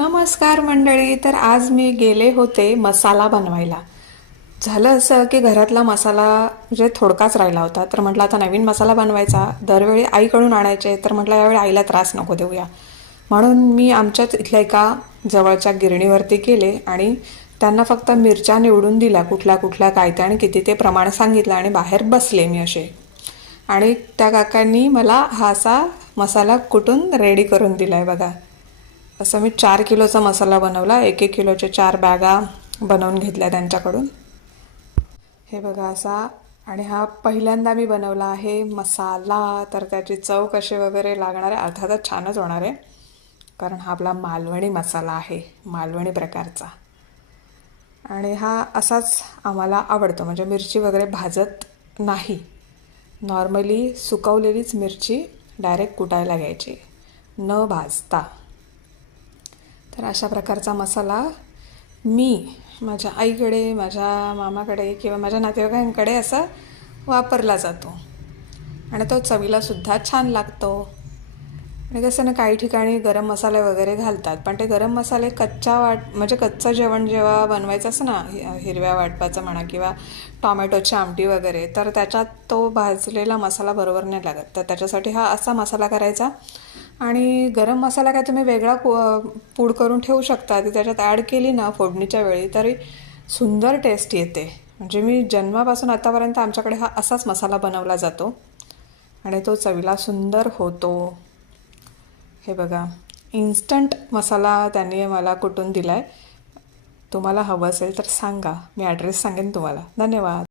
नमस्कार मंडळी. तर आज मी गेले होते मसाला बनवायला. झालं असं की घरातला मसाला म्हणजे थोडकाच राहिला होता, तर म्हटलं आता नवीन मसाला बनवायचा. दरवेळी आईकडून आणायचे, तर म्हटलं यावेळी आईला त्रास नको देऊया, म्हणून मी आमच्याच इथल्या एका जवळच्या गिरणीवरती गेले आणि त्यांना फक्त मिरच्या निवडून दिल्या, कुठल्या कुठल्या काय त्या आणि किती ते प्रमाण सांगितलं आणि बाहेर बसले मी असे. आणि त्या काकांनी मला हा असा मसाला कुटून रेडी करून दिलाय बघा. असं मी 4 किलोचा मसाला बनवला. 1-1 किलोचे 4 बॅगा बनवून घेतल्या त्यांच्याकडून. हे बघा असा. आणि हा पहिल्यांदा मी बनवला आहे मसाला, तर त्याची चव कशी वगैरे लागणार आहे, अर्थातच छानच होणार आहे, कारण हा आपला मालवणी मसाला आहे, मालवणी प्रकारचा. आणि हा असाच आम्हाला आवडतो, म्हणजे मिरची वगैरे भाजत नाही. नॉर्मली सुकवलेलीच मिरची डायरेक्ट कुटायला घ्यायची, न भाजता. तर अशा प्रकारचा मसाला मी माझ्या आईकडे, माझ्या मामाकडे किंवा माझ्या नातेवाईकांकडे असा वापरला जातो आणि तो चवीलासुद्धा छान लागतो. आणि कसं ना, काही ठिकाणी गरम मसाले वगैरे घालतात, पण ते गरम मसाले म्हणजे कच्चं जेवण जेव्हा बनवायचं असं ना, हिरव्या वाटपाचं म्हणा किंवा टॉमॅटोची आमटी वगैरे, तर त्याच्यात तो भाजलेला मसाला बरोबर नाही लागत. तर त्याच्यासाठी हा असा मसाला करायचा. आणि गरम मसाला काय तुम्ही वेगळा पूड करून ठेवू शकता, ती त्याच्यात ॲड केली ना फोडणीच्या वेळी, तरी सुंदर टेस्ट येते. म्हणजे मी जन्मापासून आतापर्यंत आमच्याकडे हा असाच मसाला बनवला जातो आणि तो चवीला सुंदर होतो. हे बघा, इन्स्टंट मसाला त्यांनी मला कुटून दिला आहे. तुम्हाला हवं असेल तर सांगा, मी ॲड्रेस सांगेन तुम्हाला. धन्यवाद.